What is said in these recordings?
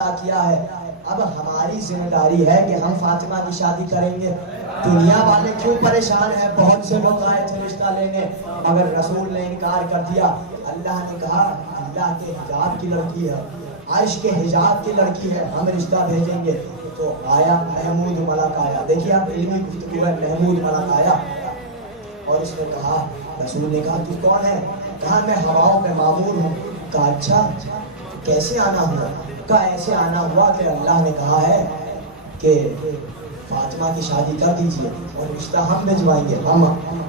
کیا ہے. اب ہماری ذمہ داری ہے کہ ہم فاطمہ کی شادی کریں گے. دنیا والے کیوں پریشان ہیں؟ بہت سے لوگ آئے تھے رشتہ لینے مگر رسول نے انکار کر دیا. اللہ نے کہا اللہ کے حجاب کی لڑکی ہے, عرش کے حجاب کی لڑکی ہے, ہم رشتہ بھیجیں گے. تو آیا محمود ملک آیا. دیکھیے آپ علمی گفتگو ہے. محمود ملک آیا اور اس نے کہا, رسول نے کہا تو کون ہے؟ کہا میں ہواؤں کا مامور ہوں. کہا اچھا کیسے آنا ہوا؟ کہا ایسے آنا ہوا کہ اللہ نے کہا ہے کہ فاطمہ کی شادی کر دیجئے اور رشتہ ہم بھجوائیں گے. ہم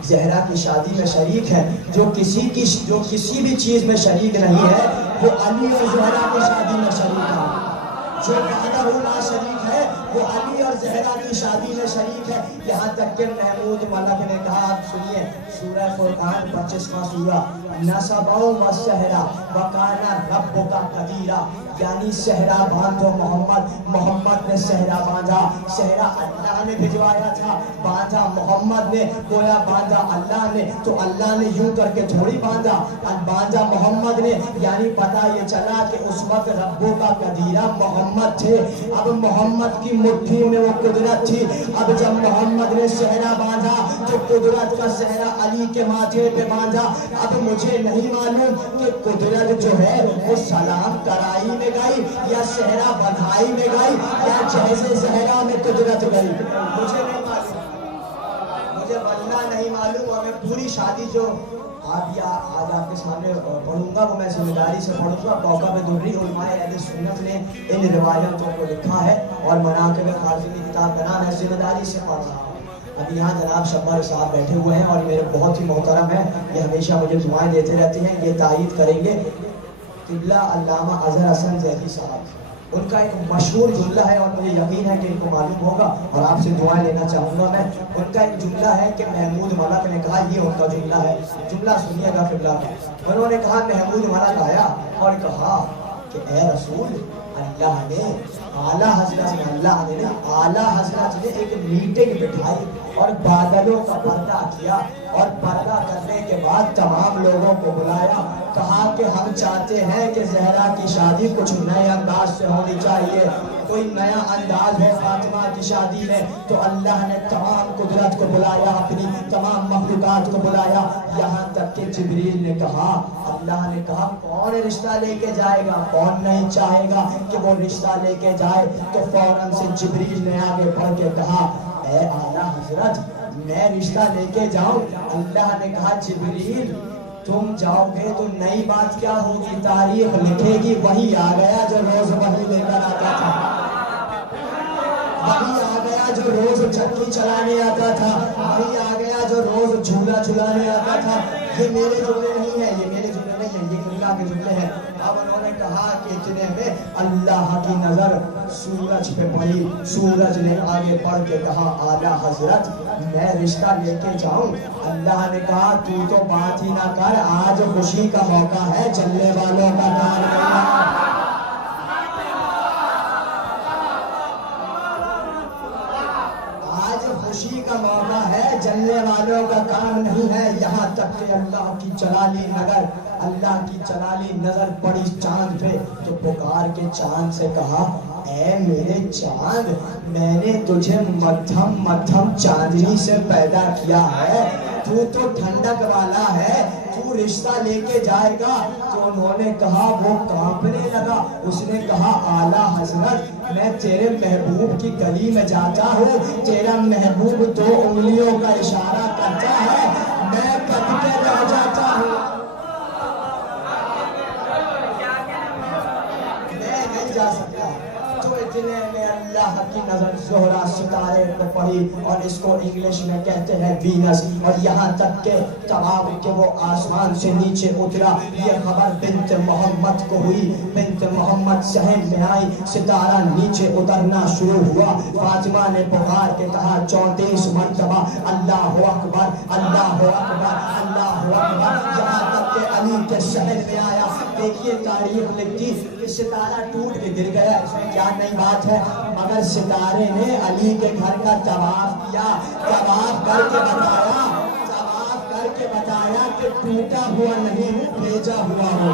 زہرا کی شادی میں شریک ہیں. جو کسی بھی چیز میں شریک نہیں ہے وہ علی اور زہرا کی شادی میں شریک ہے. جو وحدہ لا شریک ہے وہ علی اور زہرا کی شادی میں شریک ہے. یہاں تک کہ محمود ملک نے کہا, آپ سنیے سورہ فرقان 25واں سورہ, نسبوں و صحرا وکانا ربک قدیرا, یعنی صحرا باندھو محمد نے صحرا باندھا. صحرا اللہ نے بھجوایا تھا, باندھا محمد نے. گویا باندھا اللہ نے تو اللہ نے یوں کر کے تھوڑی باندھا, باندھا محمد نے. یعنی پتہ یہ چلا کہ اس وقت ربو کا قدیرہ محمد تھے. اب محمد کی مٹھی میں وہ قدرت تھی. اب جب محمد نے صحرا باندھا تو قدرت کا صحرا علی کے ماتھے پہ باندھا. اب مجھے نہیں معلوم کہ قدرت جو ہے وہ سلام کرائی میں گئی یا صحرا بدھائی میں گئی یا جیسے زہرا میں قدرت گئی, مجھے نہیں معلوم, مجھے واللہ نہیں معلوم. اور میں پوری شادی جو آج آپ کے سامنے پڑھوں گا وہ میں ذمہ داری سے پڑھوں گا. کوكب الدری علماء اہل سنت نے ان روایتوں کو لکھا ہے اور مناقب خارزمی کتاب کا نام ہے. ذمہ داری سے پڑھ رہا ہوں. ابھی یہاں جناب شبر صاحب بیٹھے ہوئے ہیں اور میرے بہت ہی محترم ہیں, یہ ہمیشہ مجھے دعائیں دیتے رہتے ہیں. یہ تائید کریں گے قبلہ علامہ اظہر حسن زیدی صاحب, ان کا ایک مشہور جملہ ہے اور مجھے یقین ہے کہ ان کو معلوم ہوگا اور آپ سے دعائیں لینا چاہوں گا میں. ان کا ایک جملہ ہے کہ محمود ملک نے کہا, یہ ان کا جملہ ہے, جملہ سنیے گا قبلہ کا. انہوں نے کہا محمود ملک آیا اور کہا کہ اے رسول, اللہ نے اعلیٰ حضرت نے ایک میٹنگ بٹھائی اور بادلوں کا پردہ کیا اور پردہ کرنے کے بعد تمام لوگوں کو بلایا. کہا کہ ہم چاہتے ہیں کہ زہرا کی شادی کچھ نئے انداز سے ہونی چاہیے, کوئی نیا انداز ہے فاطمہ کی شادی میں. تو اللہ نے تمام قدرت کو بلایا, اپنی تمام مخلوقات کو بلایا. یہاں تک کہ جبریل نے کہا, اللہ نے کہا کون رشتہ لے کے جائے گا, کون نہیں چاہے گا کہ وہ رشتہ لے کے جائے. تو فوراً سے جبریل نے آگے بڑھ کے کہا, اے اعلیٰ حضرت میں رشتہ لے کے جاؤں؟ اللہ نے کہا جبریل تم جاؤ گے تو نئی بات کیا ہوگی, تاریخ لکھے گی وہی آ گیا جو روز وہی لے کر آتا تھا, وہی آ گیا جو روز چکی چلانے آتا تھا, وہی آ گیا جو روز جھولا جھلانے آتا تھا. یہ میرے جملے نہیں ہیں, یہ میرے جملے نہیں ہیں, یہ اللہ کے جملے ہیں. اب انہوں نے کہا کہ اتنے میں اللہ کی نظر سورج پہ پڑی. سورج نے آگے بڑھ کے کہا, اعلیٰ حضرت میں رشتہ لے کے جاؤں؟ اللہ نے کہا تو بات ہی نہ کر, آج خوشی کا موقع ہے, چلنے والوں کا کام نہیں ہے. خوشی کا موقع ہے, جلنے والوں کا کام نہیں ہے. یہاں تک کہ اللہ کی جلالی نظر پڑی چاند پہ تو پکار کے چاند سے کہا, اے میرے چاند میں نے تجھے مدھم چاندنی سے پیدا کیا ہے, تو ٹھنڈک والا ہے, تو رشتہ لے کے جائے گا. تو انہوں نے کہا, وہ کانپنے لگا. اس نے کہا اعلیٰ حضرت میں تیرے محبوب کی گلی میں جاتا ہوں, تیرا محبوب 2 انگلیوں کا اشارہ کرتا ہے, میں کب کے رہ جاتا ہوں, میں نہیں جا سکتا. تو اتنے میں اللہ کی نظر زہرا ستارے پہ پڑی اور اس کو انگلش میں کہتے ہیں وینس. اور یہاں تک کہ تمام کہ وہ آسمان سے نیچے اترا. یہ خبر بنت محمد کو ہوئی, بنت محمد صحن میں آئی, ستارہ نیچے اترنا شروع ہوا. فاطمہ نے پکار کے کہا 34 مرتبہ اللہ اکبر اللہ اکبر اللہ اکبر, یہاں تک کہ علی کے شہر میں آیا. دیکھیے تاریخ لکھتی کہ ستارہ ٹوٹ کے گر گیا, اس میں کیا نئی بات ہے, مگر ستارے نے علی کے گھر کا طواف کیا. طواف کر کے بتایا کہ ٹوٹا ہوا نہیں ہوں, بھیجا ہوا ہوں.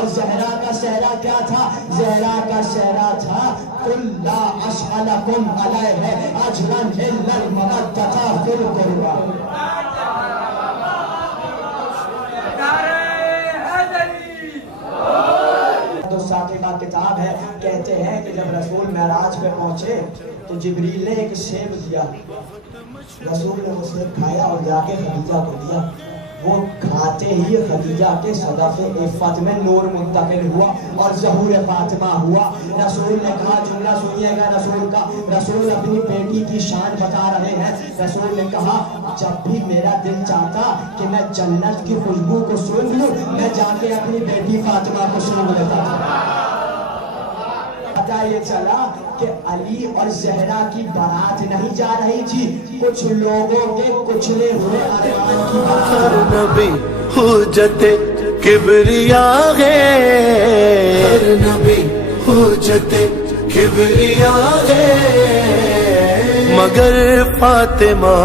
اور زہرا کا صحرا کیا تھا؟ زہرا کا صحرا تھا قل لا اسألکم علیہ اجرا الا المودۃ فی القربی. تو ثاقبہ کتاب ہے، کہتے ہیں کہ جب رسول معراج پہ پہنچے تو جبریل نے ایک سیب دیا، رسول نے وہ سیب کھایا اور جا کے خدیجہ کو دیا. وہ کھاتے ہی خدیجہ کے صدف عفت میں نور منتقل ہوا اور ظہور فاطمہ ہوا. رسول نے کہا، جملہ سنیے گا رسول کا، رسول اپنی بیٹی کی شان بتا رہے ہیں. رسول نے کہا جب بھی میرا دل چاہتا کہ میں جنت کی خوشبو کو سونگھ لوں، میں جا کے اپنی بیٹی فاطمہ کو سونگھ لیتا تھا. پتہ یہ چلا کہ علی اور زہرا کی بارات نہیں جا رہی تھی، کچھ لوگوں کے کچلے ہوئے ارمان کی بارات. نبی حجت کبریاء ہے، نبی حجت کبریاء ہے، مگر فاطمہ